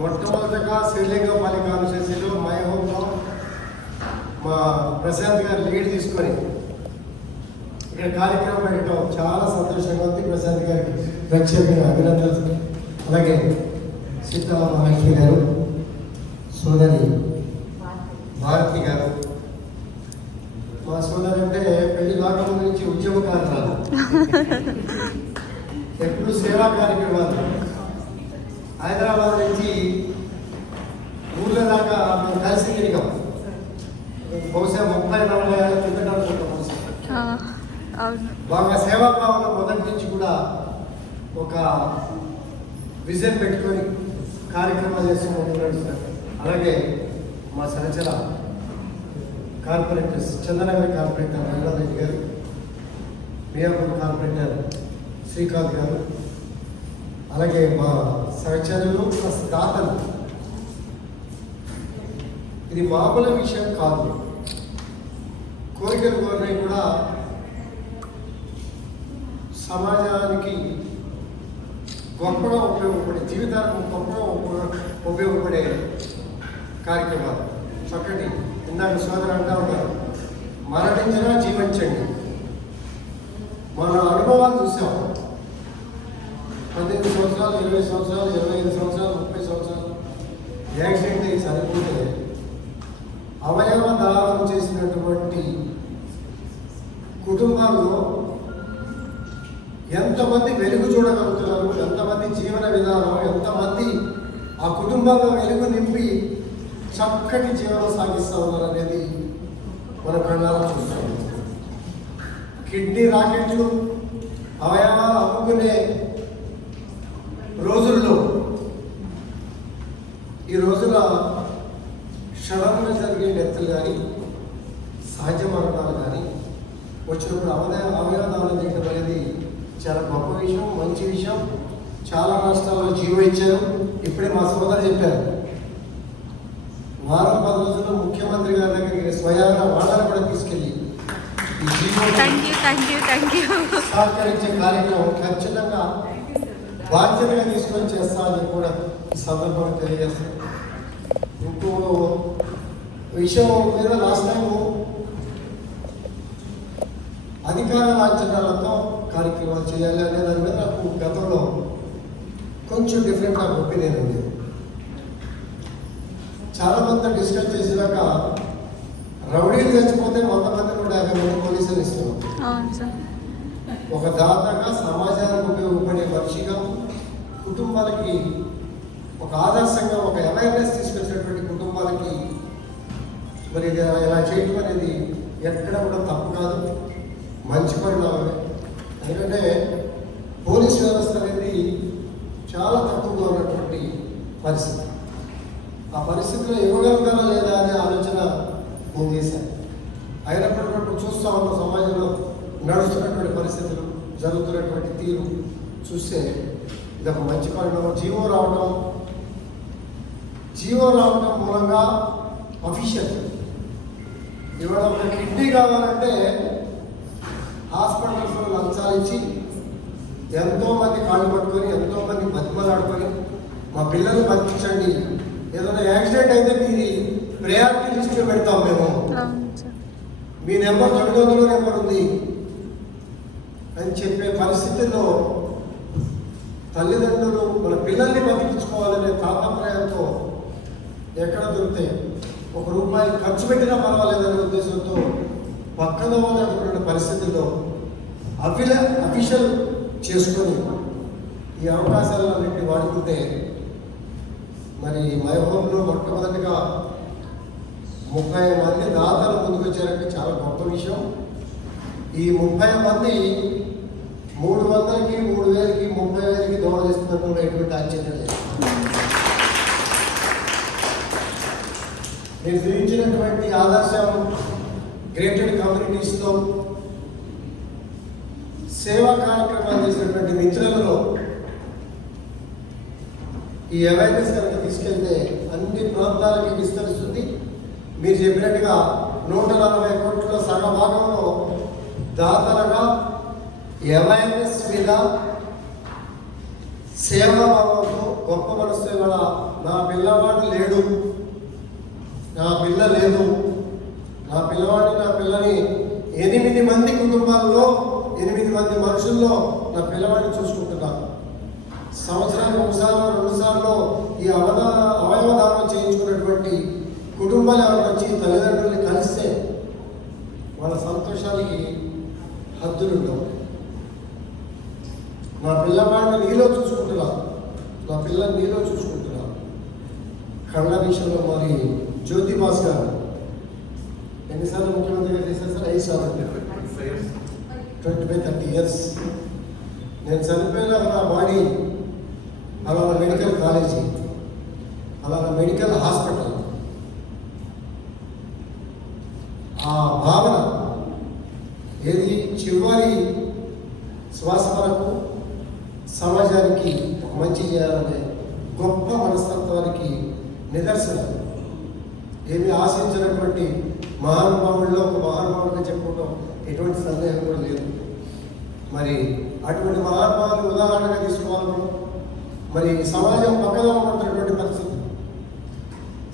మొట్టమొదటగా శ్రీలింగపల్లి కాన్స్టిట్యూన్సీలో మై హోమ్లో మా ప్రశాంత్ గారు లీడ్ తీసుకొని ఇక్కడ కార్యక్రమం పెట్టడం చాలా సంతోషంగా ఉంది. ప్రశాంత్ గారికి ప్రత్యేకంగా అభినందనలు. అలాగే సీతాల మహర్షి గారు సోదరి భారతి గారు. మా సోదరి అంటే పెళ్ళి కాకముందు నుంచి ఉద్యమకారురాలు ఎప్పుడు సేవా కార్యక్రమాలు. హైదరాబాద్ నుంచి ఊళ్ళో దాకా మేము కలిసి తిరిగాం. బహుశా ముప్పై నలభై ఏళ్ళ కిందట బాగా సేవాభావంలో మొదటి నుంచి కూడా ఒక విజన్ పెట్టుకొని కార్యక్రమాలు చేసుకుంటూ నడుస్తారు అలాగే మా సహచర కార్పొరేటర్స్ చందనగర్ కార్పొరేటర్ రంగారెడ్డి గారు మియాపూర్ కార్పొరేటర్ శ్రీకాంత్ గారు అలాగే మా సహచరులు ప్లస్ దాతలు ఇది మామూలు విషయం కాదు. కోరికలు కోరినవి కూడా సమాజానికి గొప్పగా ఉపయోగపడే జీవితానికి గొప్పగా ఉపయోగపడే కార్యక్రమాలు. చక్కటి ఇందాక సోదరు అంటా ఉన్నారు. మరణించినా జీవించండి. మన అనుభవాలు చూసాం. పద్దెనిమిది సంవత్సరాలు ఇరవై సంవత్సరాలు ఇరవై ఐదు సంవత్సరాలు ముప్పై సంవత్సరాలు. యాక్సిడెంట్ అయ్యి చనిపోతే అవయవ దానం చేసినటువంటి కుటుంబాల్లో ఎంతమంది వెలుగు చూడగలుగుతున్నారు ఎంతమంది జీవన విధానం ఎంతమంది ఆ కుటుంబంలో వెలుగు నింపి చక్కటి జీవనం సాగిస్తూ ఉన్నారు అనేది మన కళ్ళారా చూస్తాం కిడ్నీ రాకెట్లు అవయవాలు అమ్ముకునే రోజుల్లో ఈ రోజున క్షణంలో జరిగే డెత్తులు కానీ సహజ మరణాలు కానీ వచ్చినప్పుడు అవయ అవయవదానం చేయడం అనేది చాలా గొప్ప విషయం మంచి విషయం. చాలా రాష్ట్రాల్లో జీవో ఇచ్చారు. ఇప్పుడే మా సోదరు చెప్పారు. వారం పది రోజుల్లో ముఖ్యమంత్రి గారి దగ్గరికి స్వయంగా వాళ్ళని కూడా తీసుకెళ్ళి సహకరించే కార్యక్రమం ఖచ్చితంగా బాధ్యతగా తీసుకొని చేస్తా అని కూడా ఈ సందర్భంగా తెలియజేస్తాను. ఇంకో విషయం మీద లాస్ట్ టైం అధికార లాంఛనాలతో కార్యక్రమాలు చేయాలి అనే దాని మీద నాకు గతంలో కొంచెం డిఫరెంట్ నాకు ఒపీనియన్ ఉంది. చాలా మంది డిస్కస్ చేసినాక రౌడీలు చచ్చిపోతే వంద మంది నూట యాభై మంది పోలీసులు ఇస్తున్నాం అవును సార్. ఒక దాతగా సమాజానికి ఉపయోగపడే మనిషిగా కుటుంబాలకి ఒక ఆదర్శంగా ఒక అవేర్నెస్ తీసుకొచ్చినటువంటి కుటుంబాలకి మరి ఇది ఇలా చేయడం అనేది ఎక్కడ కూడా తప్పు కాదు. మంచి పరిణామమే. ఎందుకంటే పోలీస్ వ్యవస్థ అనేది చాలా తక్కువగా ఉన్నటువంటి పరిస్థితి. ఆ పరిస్థితిలో ఇవ్వగలుగుతారా లేదా అనే ఆలోచన నేను చేశాను. చూస్తా ఉన్న సమాజంలో నడుస్తున్నటువంటి పరిస్థితులు జరుగుతున్నటువంటి తీరు చూస్తే ఇది ఒక మంచి పరిణామం జీవో రావడం జీవో రావడం మూలంగా అఫీషియల్. ఇవాళ ఒక కిడ్నీ కావాలంటే హాస్పిటల్స్లో లంచాలు ఇచ్చి ఎంతో మంది కాళ్ళు పట్టుకొని ఎంతో మంది బతిమలాడుకొని మా పిల్లల్ని బతికించండి. ఏదైనా యాక్సిడెంట్ అయితే మీది ప్రయారిటీ లిస్ట్లో పెడతాం మేము. మీ నెంబర్ తొమ్మిది వందల నెంబర్ ఉంది అని చెప్పే పరిస్థితుల్లో తల్లిదండ్రులు మన పిల్లల్ని బతికించుకోవాలనే తాపత్రయంతో ఎక్కడ దొరుకుతాయి ఒక రూపాయి ఖర్చు పెట్టినా పర్వాలేదనే ఉద్దేశంతో పక్కన ఉన్నటువంటి పరిస్థితుల్లో అఫిల అఫీషియల్ చేసుకొని ఈ అవకాశాలన్నింటినీ వాడుకుంటే మరి మై మొట్టమొదటిగా ముప్పై మంది దాతలు ముందుకొచ్చారంటే చాలా గొప్ప విషయం. ఈ ముప్పై మంది మూడు వందల ముప్పై వేలకి ఎటువంటి ఆశ్చర్యం లేదు. మీరు చూపించినటువంటి ఆదర్శం గ్రేటెడ్ కమ్యూనిటీస్తో సేవా కార్యక్రమాలు చేసినటువంటి మిత్రులలో ఈ అవేర్నెస్ కనుక తీసుకెళ్తే అన్ని ప్రాంతాలకి విస్తరిస్తుంది. మీరు చెప్పినట్టుగా నూట నలభై కోట్ల సగభాగంలో దాతలుగా అవేర్నెస్ మీద సేవాభావంతో గొప్ప మనస్సు గల నా పిల్లవాడు లేడు. నా పిల్ల లేదు. నా పిల్లవాడిని నా పిల్లని ఎనిమిది మంది కుటుంబాల్లో ఎనిమిది మంది మనుషుల్లో నా పిల్లవాడిని చూసుకుంటున్నాను. సంవత్సరానికి ఒకసారి రెండుసార్లు ఈ అవదా అవయవదానం చేయించుకున్నటువంటి కుటుంబాలు ఎవరు వచ్చి తల్లిదండ్రుల్ని కలిస్తే వాళ్ళ సంతోషానికి హద్దులుండవు. నా పిల్లవాడిని నీలో చూసుకుంటున్నా. నా పిల్లని నీలో చూసుకుంటున్నా. కళ్ళ విషయంలో మరి జ్యోతి బాస్ గారు ఎన్నిసార్లు ముఖ్యమంత్రిగా చేశారు సార్? ఐదు సార్లు. Twenty five thirty years. నేను చనిపోయిన నా బాడీ అలా మెడికల్ కాలేజీ అలా మెడికల్ హాస్పిటల్. ఆ భావన ఏది? చివరి శ్వాస సమాజానికి మంచి చేయాలనే గొప్ప మనస్తత్వానికి నిదర్శనం. ఏమి ఆశించినటువంటి మహానుభావుల్లో ఒక మహానుభావుడిగా చెప్పుకోవడం ఎటువంటి సందేహం కూడా లేదు. మరి అటువంటి మహానుభావులు ఉదాహరణగా తీసుకోవాలి మరి సమాజం పక్కన ఉన్నటువంటి పరిస్థితి.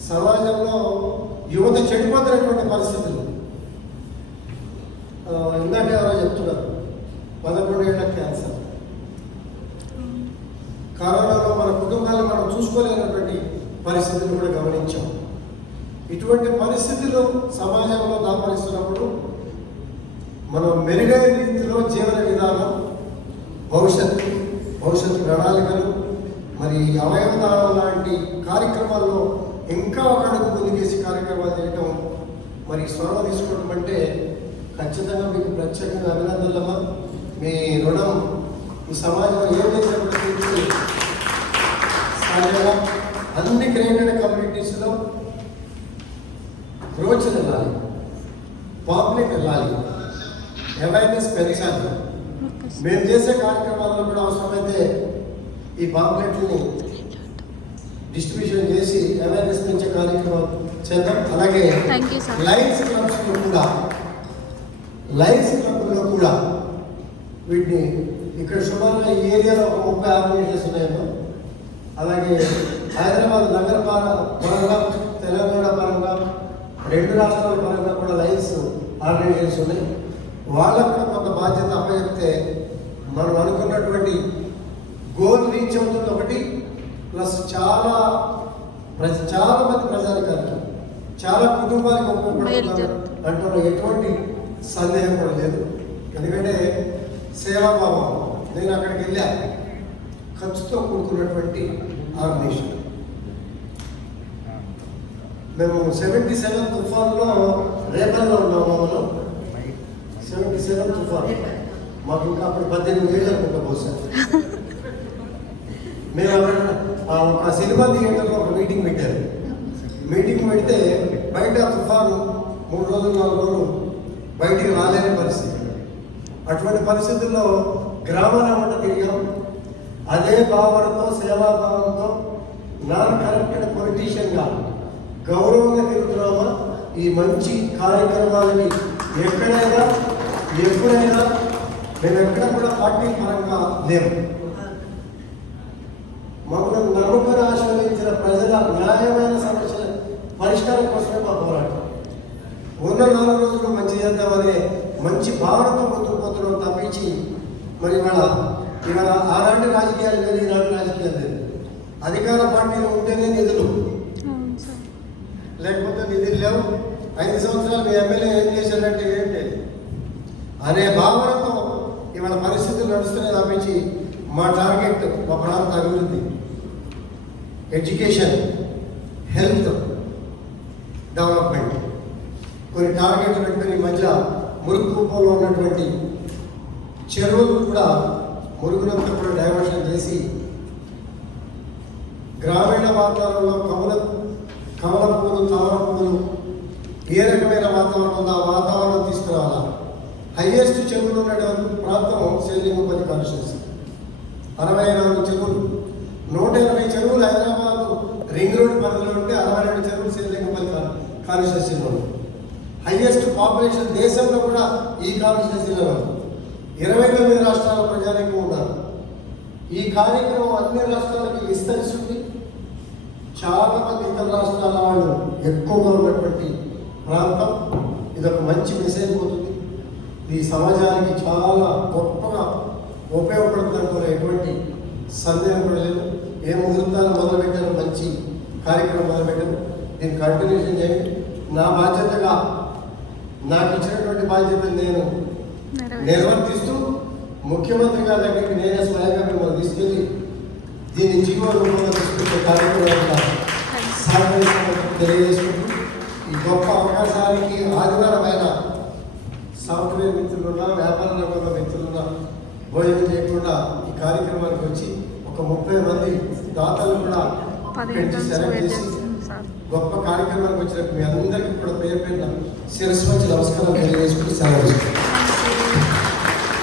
సమాజంలో యువత చెడిపోతున్నటువంటి పరిస్థితులు. ఇందాక ఎవరో చెప్తున్నారు పదకొండేళ్ళ క్యాన్సర్. కరోనాలో మన కుటుంబాలను మనం చూసుకోలేనటువంటి పరిస్థితులు కూడా గమనించాం. ఇటువంటి పరిస్థితులు సమాజంలో దాపరిస్తున్నప్పుడు మనం మెరుగైన రీతిలో జీవన విధానం భవిష్యత్తు భవిష్యత్తు ప్రణాళికలు మరి అవయవదానం లాంటి కార్యక్రమాల్లో ఇంకా ఒక అడుగు ముందుకేసి కార్యక్రమాలు చేయటం మరి స్వరం తీసుకోవడం అంటే ఖచ్చితంగా మీకు ప్రత్యేకంగా అభినందనలమ్మా. మీ రుణం ఈ సమాజంలో ఏం చేసినప్పటికీ సహజంగా అన్ని గ్రేటెడ్ కమ్యూనిటీస్లో బ్రోచర్ వెళ్ళాలి. పాంప్లెట్ వెళ్ళాలి. అవేర్నెస్ పెంచాలి. మేము చేసే కార్యక్రమాల్లో కూడా అవసరమైతే ఈ పాంప్లెట్ని డిస్ట్రిబ్యూషన్ చేసి అవేర్నెస్ పెంచే కార్యక్రమం చేద్దాం. అలాగే. లైన్స్ క్లబ్స్లో కూడా లైన్స్ క్లబ్లో కూడా వీటిని ఇక్కడ సుమారుగా ఈ ఏరియాలో ఒక ముప్పై ఆర్గనైజేషన్స్ ఉన్నాయమ్మా అలాగే హైదరాబాద్ నగర పర- పరంగా తెలంగాణ పరంగా రెండు రాష్ట్రాల పరంగా కూడా లైన్స్ ఆర్గనైజేషన్స్ ఉన్నాయి. వాళ్ళకు కూడా కొంత బాధ్యత అప్పచెప్తే మనం అనుకున్నటువంటి గోల్ రీచ్ అవుతుంది ఒకటి ప్లస్ చాలా ప్రజ చాలా మంది ప్రజానికానికి చాలా కుటుంబాలకు. అంటున్న ఎటువంటి సందేహం కూడా లేదు. ఎందుకంటే సేవాభావం నేను అక్కడికి వెళ్ళా. ఖర్చుతో కూడుకున్నటువంటి ఆర్గనైజేషన్ మేము సెవెంటీ సెవెన్ తుఫాన్లో రేపల్లో ఉన్నాము మనం సెవెంటీ సెవెన్ తుఫాన్. మాకు ఇంకా అప్పుడు పద్దెనిమిది ఏళ్ళు అనుకుంటా బహుశా. మేము అక్కడ ఆ ఒక సినిమా థియేటర్లో ఒక మీటింగ్ పెట్టారు. మీటింగ్ పెడితే బయట తుఫాను మూడు రోజులు నాలుగు రోజులు బయటికి రాలేని పరిస్థితి. అటువంటి పరిస్థితుల్లో గ్రామాల వంట తిరిగాం. అదే భావనతో సేవాభావంతో నాన్ కరెక్టెడ్ పొలిటీషియన్గా గౌరవంగా తిరుగుతున్నామా? ఈ మంచి కార్యక్రమాలని ఎక్కడైనా ఎప్పుడైనా మేము ఎక్కడ కూడా పార్టీ పరంగా లేము. మమ్మల్ని నమ్ముకొని ఆశీర్వదించిన ప్రజల న్యాయమైన సమస్యల పరిష్కారం కోసమే మా పోరాటం. ఉన్న నాలుగు రోజులు మంచి చేద్దామనే మంచి భావనతో ముందుకు పోతున్నాం తప్పించి మరి ఇవాళ ఇవాళ ఆనాటి రాజకీయాలు లేదు ఈనాటి రాజకీయాలు లేదు. అధికార పార్టీలు ఉంటేనే నిధులు. లేకపోతే నిధులు లేవు. ఐదు సంవత్సరాలు మీ ఎమ్మెల్యే ఏం చేశాడంటే ఏం లేదు అనే భావనతో ఇవాళ పరిస్థితులు నడుస్తున్నాయి తప్పించి మా టార్గెట్ మా ప్రాంత అభివృద్ధి. Education health development. కొన్ని టార్గెట్లు పెట్టుకుని మధ్య మురుగు రూపంలో ఉన్నటువంటి చెరువులు కూడా మురుగునంతా కూడా డైవర్షన్ చేసి గ్రామీణ వాతావరణంలో కమల కమల పువ్వులు తామర పువ్వులు ఏ రకమైన వాతావరణం ఉందో ఆ వాతావరణం తీసుకురావాలా? హైయెస్ట్ చెరువులు ఉన్నటువంటి ప్రాంతం సెల్లింగుపల్లి కాన్స్టిట్యూన్సీ అరవై నాలుగు చెరువులు. నూట ఎనభై చెరువులు హైదరాబాద్ రింగ్ రోడ్ పరిధిలో ఉంటే అరవై రెండు చెరువులు సెల్లింగుపల్లి పని ఉన్నాయి హైయెస్ట్ పాపులేషన్ దేశంలో కూడా ఈ కాన్స్టిట్యూన్సీలో ఇరవై తొమ్మిది రాష్ట్రాల ప్రజానికి ఉన్నారు. ఈ కార్యక్రమం అన్ని రాష్ట్రాలకి విస్తరిస్తుంది. చాలా మంది ఇతర రాష్ట్రాల వాళ్ళు ఎక్కువగా ఉన్నటువంటి ప్రాంతం. ఇది ఒక మంచి మెసేజ్ పోతుంది ఈ సమాజానికి చాలా గొప్పగా ఉపయోగపడుతుంది ఎటువంటి సందేహం కూడా లేదు. ఏ ముహూర్తాలు మొదలుపెట్టారో మంచి కార్యక్రమం మొదలుపెట్టారు దీన్ని కంటిన్యూషన్ చేయండి. నా బాధ్యతగా నాకు ఇచ్చినటువంటి బాధ్యత నేను నిర్వర్తిస్తూ ముఖ్యమంత్రి గారి దగ్గరికి నేనే స్వయంగా మిమ్మల్ని తీసుకెళ్ళి దీన్ని జీవో రూపంలో కార్యక్రమాన్ని సహకరిస్తున్నట్టు తెలియజేసుకుంటూ ఈ గొప్ప అవకాశానికి ఆదివారమైన సాఫ్ట్వేర్ మిత్రులున్నా వ్యాపార రంగంలో మిత్రులున్నా భోజనం చేయకుండా ఈ కార్యక్రమానికి వచ్చి ఒక ముప్పై మంది దాతలు కూడా పెట్టి సెలెక్ట్ చేసి గొప్ప కార్యక్రమానికి వచ్చినట్టు మీ అందరికీ కూడా పేరు పేరున శిరస్సు వచ్చి నమస్కారం తెలియజేసుకుంటూ సెలవు